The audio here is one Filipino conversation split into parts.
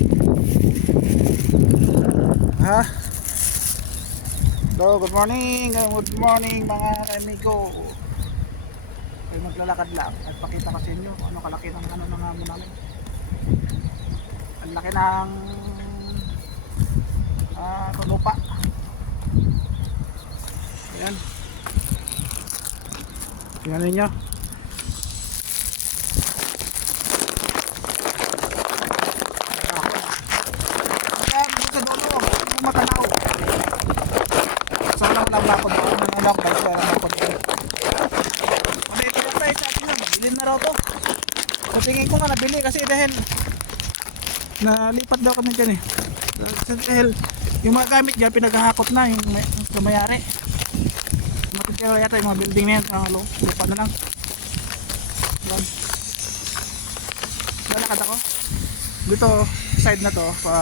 Ha? So, good morning, good morning mga amigo. Ay maglalakad lang at pakita ko sa inyo ano kalaki ng ano ng amo namin. Ang laki ng ah lupa. Ayan. Tingnan ninyo. Ayan, dito sa dulo. Yung matanaw. So, wala ko lang ako doon. Nang anak, dahil wala ako doon. Ano ito yung tayo sa atin lang. Bilhin na raw to. So, tingin ko nga nabili kasi dahil nalipat daw kami dyan eh. So, dahil yung mga gamit dyan pinaghahakot na yung, may, yung mayari. Matitira yata yung mga building na yan. Ang lo, lupa na lang. Yan. Lalakad ako. Dito, side na to, pa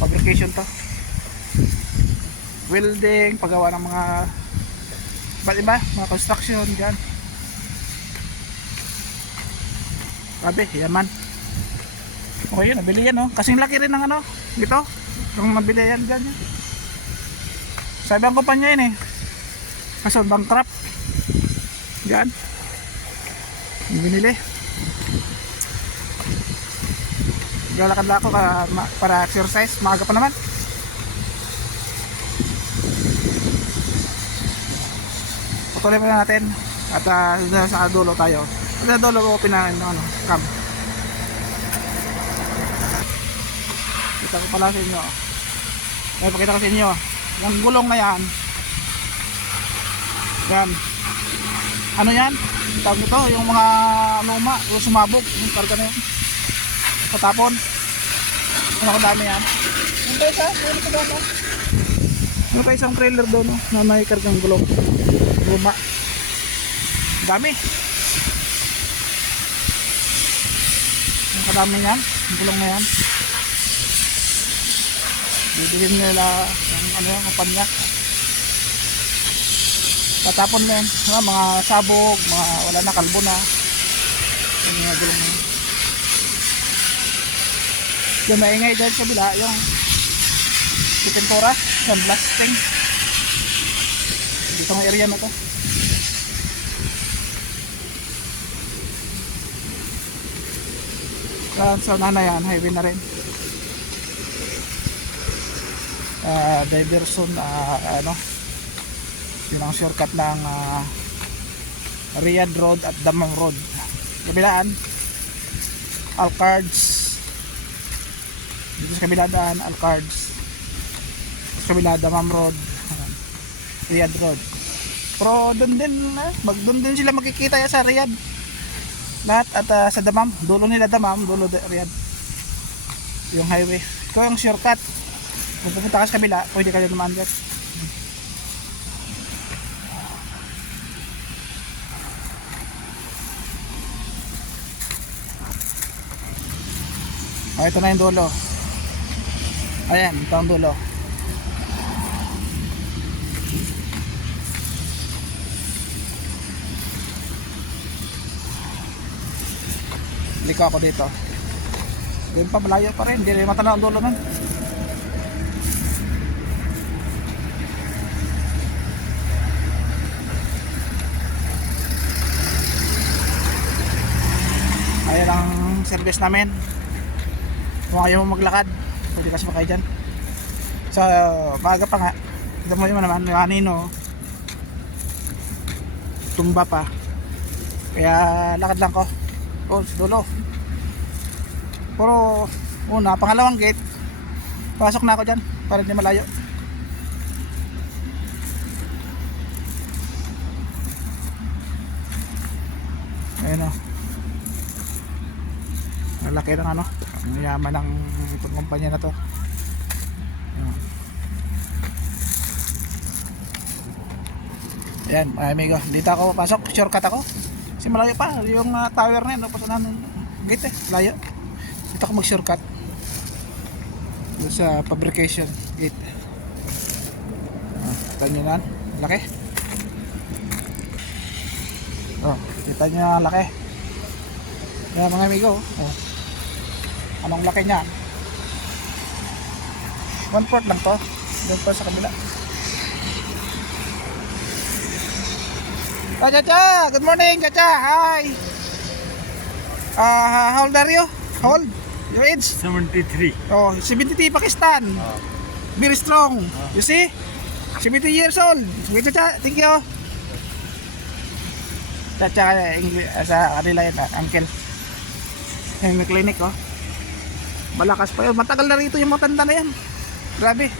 fabrication to. Welding, paggawa ng mga iba't iba, mga construction dyan. Grabe, yaman. Okay yun, nabili yan oh. Kasing laki rin ng ano, dito. Yung nabili yan dyan. Yan. Sabi ang kumpanya yun eh. Kaso bankrupt. Yan. Yung binili. Galakad lang ako ma- para exercise. Maaga pa naman. Patuloy muna natin. At uh, sa dulo tayo. Sa dulo ko pinain ng ano, cam. Kita ko pala sa inyo. Ay, pakita ko sa inyo. Yung gulong na yan. Yan. Ano yan? Tawag nito, yung mga luma, yung sumabog, yung karga na yun. Patapon. Ano ko dami yan? Yung pa isa, yung pa doon. Ano pa isang trailer doon, no? na may kargang gulong. Luma. Dami. Ang kadami yan, yung gulong na yan. Bibilhin nila yung ano yung kumpanya. Tatapon na yun. Mga, mga sabog, mga wala na kalbo na. Yung mga gulong na yun. Yung maingay dyan sa bila, yung Pitintura, yung blasting. Dito ng area na to. Yan, sa nana yan, highway na rin. Uh, diversion, ah, ano, yun ang shortcut ng ah, Riyadh Road at Damam Road. Kabilaan, Alcards, dito sa kabila Alcards. Sa kabila Damam Road. Riyadh Road. Pero doon din eh, mag doon din sila makikita yan sa Riyadh lahat at ah, sa Damam. Dulo nila Damam dulo de, Riyadh. Yung highway. Ito yung shortcut. Kung pupunta ka sa kabila pwede ka din naman dyan Oh, ito na yung dulo. Ayan, ito ang dulo. Liko ako dito. Doon pa malayo pa rin, hindi rin matanaw ang dulo nun. Ayan ang service namin. Kung ayaw mo maglakad, pwede ka sumakay dyan. Sa maaga pa nga, ito mo naman, may anino. Tumba pa. Kaya lakad lang ko. Oh, sa dulo. Pero, una, pangalawang gate, pasok na ako dyan para hindi malayo. Ayun o. Ang laki ng ano, ang yaman ng itong kumpanya na to. Ayan, mga amigo, dito ako pasok, shortcut ako. Kasi malayo pa, yung uh, tower na yun, pasan namin gate eh, layo. Dito ako mag-shortcut. Doon sa fabrication gate. Ah, kita nyo na, laki. Oh, kita nyo ang laki. Ayan mga amigo, oh. Anong laki niya? One fourth lang to. Doon pa sa kabila. Ah, Chacha! Good morning, Chacha! Hi! Ah, how old are you? How old? Your age? 73. Oh, 73 Pakistan. Very strong. You see? 70 years old. Wait, Chacha. Thank you. Chacha, English, sa kanila yun, uncle. Yung may clinic, oh. Malakas pa yun. Matagal na rito yung matanda na yan. Grabe.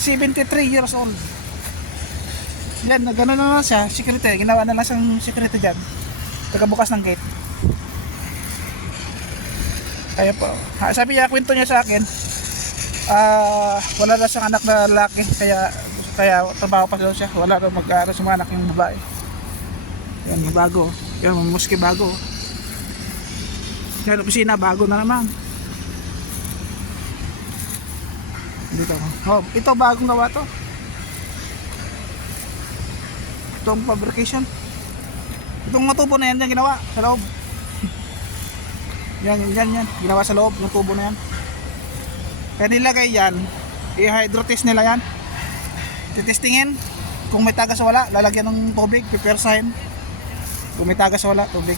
73 years old. Yan, na gano'n na lang siya. Security. Ginawa na lang siyang security dyan. Tagabukas ng gate. Kaya po. Ha, sabi niya, kwento niya sa akin, ah wala na siyang anak na lalaki, kaya kaya trabaho pa daw siya. Wala daw mag-aaral sa mga anak yung babae. Yan, bago. Yan, muski bago. Yan, opisina, bago na naman. Dito. Oh, ito bagong gawa to. Itong fabrication. Itong tubo na yan, yan ginawa sa loob. Yan, yan, yan. Ginawa sa loob, yung tubo na yan. Kaya nilagay yan, i-hydrotest nila yan. Titestingin, kung may tagas wala, lalagyan ng tubig, pipersahin. Kung may tagas wala, tubig.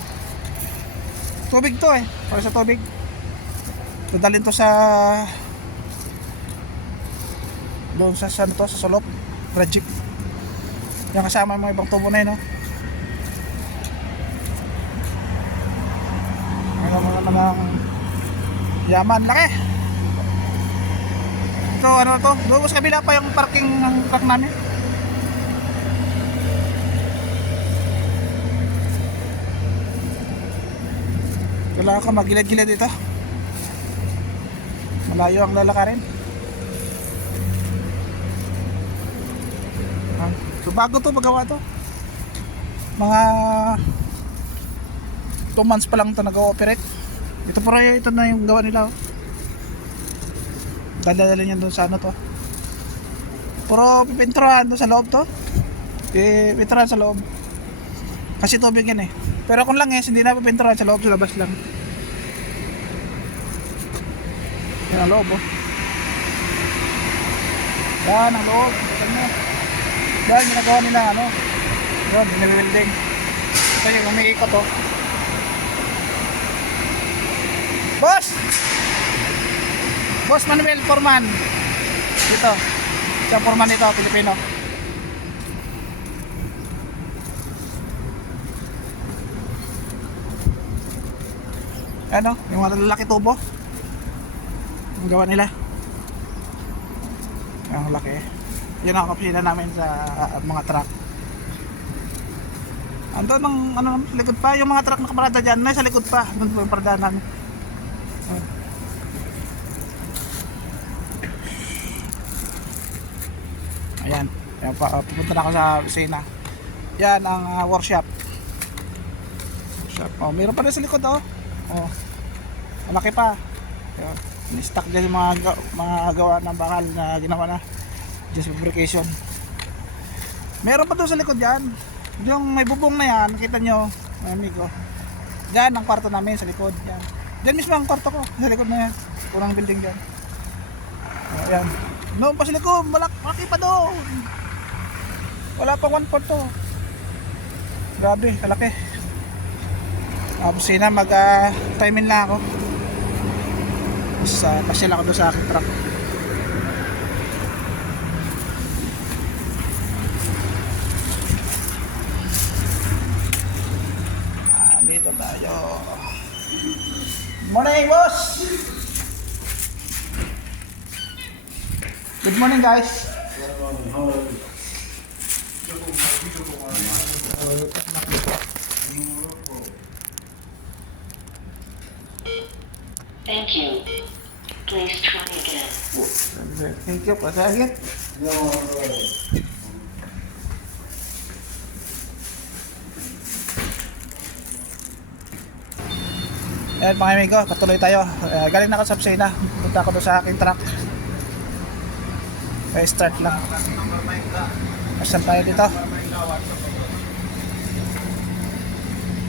Tubig to eh, para sa tubig. Dadalhin to sa doon sa saan to, sa Solop, Jeep. Yung kasama mga ibang tubo na yun, no? Ano mo naman ang yaman, laki. Ito, ano to? Doon sa kabila pa yung parking ng truck namin. Wala ka magilid-gilid dito. Malayo ang lalakarin. Ah, So bago to magawa to. Mga 2 months pa lang to nag-ooperate. Ito pa rin ito na yung gawa nila. Oh. Dadalhin niyan doon sa ano to. Puro pipinturan doon sa loob to. Pipinturan sa loob. Kasi tubig yan eh. Pero kung lang eh, hindi na pipinturan sa loob, sa labas lang. Yan ang loob oh. Yan ang loob. Yan na. Yan, ginagawa nila ano. Yan, binibuilding. Ito yung umiikot oh. Boss! Boss Manuel Forman. Dito. Siya Forman ito, Pilipino. Ano? Yung mga lalaki tubo. Ang gawa nila. Ang laki. Yan ang kapsila namin sa uh, mga truck. Andun ang ano, likod pa, yung mga truck na kaparada dyan, nasa likod pa. Doon po yung parada namin. Ayan. Ayan. Pa, uh, pupunta na ako sa opisina. Yan ang uh, workshop. Workshop. Oh, meron pa rin sa likod oh. Oh. Malaki pa. Ayan. Ni-stock dyan yung mga, ga- mga gawa ng bakal na ginawa na. Just fabrication. Meron pa doon sa likod yan. Yung may bubong na yan, nakita nyo, mga amigo. Diyan ang kwarto namin sa likod. Yan. Diyan mismo ang kwarto ko. Sa likod na yan. Kurang building dyan. Ayan. Noon pa sa likod, malak malaki pa doon. Wala pang one fourth to. Grabe, kalaki. Tapos na mag uh, time in lang ako. Sa pasyal ako doon sa aking truck. Morning, boss! Good morning, guys. Thank you. Please try again. Thank you, pasagit. Ayan mga amigo, patuloy tayo. Uh, galing na ako sa opisina. Punta ako doon sa aking truck. Okay, start lang. Asan tayo dito?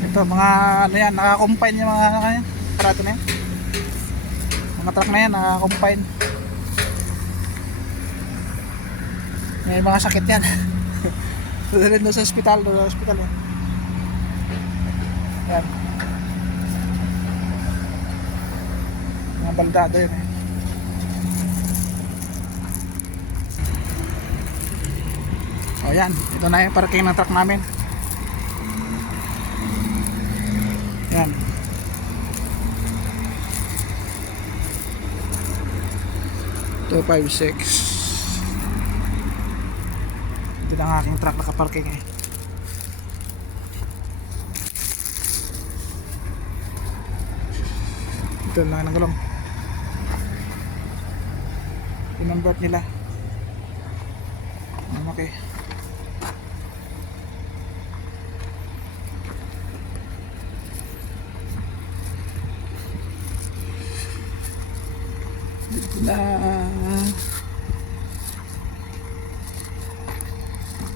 Ito, mga ano yan, nakakompine yung mga ano yan, aparato na yan. mga truck na yan, naka-combine. May mga sakit yan. Dadalhin doon sa ospital, doon sa ospital yan. Yan. Mga baldado yun eh. O yan, ito na yung parking ng truck namin. Yan. Two, five, six. Ito na ang aking truck nakaparking eh. Ito lang ng Pinambert nila. Okay. Dito na.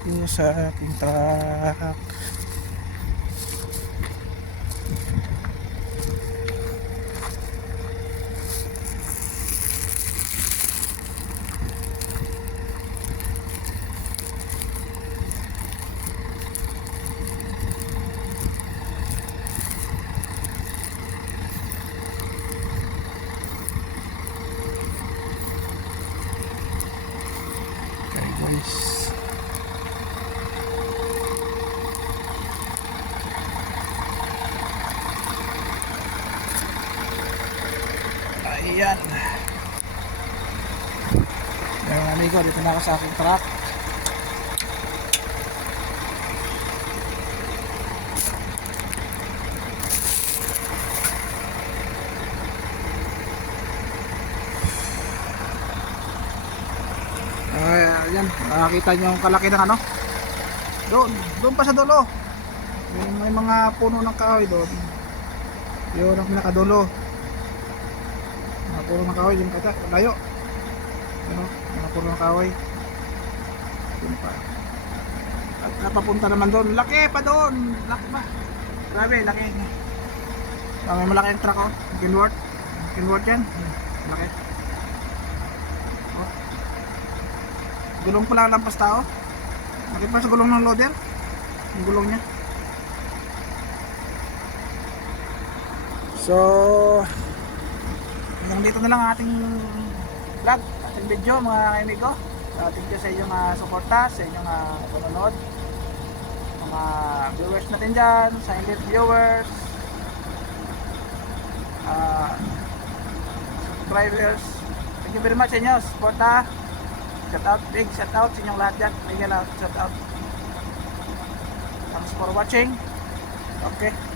Ito sa aking truck. Okay guys. Ayan. Yan mga amigo, dito na ako sa aking truck. Ay, ayan, nakakita nyo yung kalaki ng ano. Doon, doon pa sa dulo. May, may mga puno ng kahoy doon. Yun ang pinakadulo. Mga puno ng kahoy, yung kata, layo. Ano, mga puno ng kahoy. Doon pa. At napapunta naman doon. Laki pa doon. Laki pa. Grabe, laki. Ah, may malaki yung truck oh. Kinward. Kinward yan. Laki. Oh. Gulong pala ang lampas tao. Bakit pa sa gulong ng loader? Yung gulong niya. So, hanggang dito na lang ang ating vlog, ating video mga kaibigo. Uh, thank you sa inyong uh, suporta, sa inyong uh, panonood. Mga viewers natin dyan, silent viewers, uh, subscribers. Thank you very much sa inyo, suporta. Shout out, big shout out sa inyong lahat dyan. Big shout out. Thanks for watching. Okay.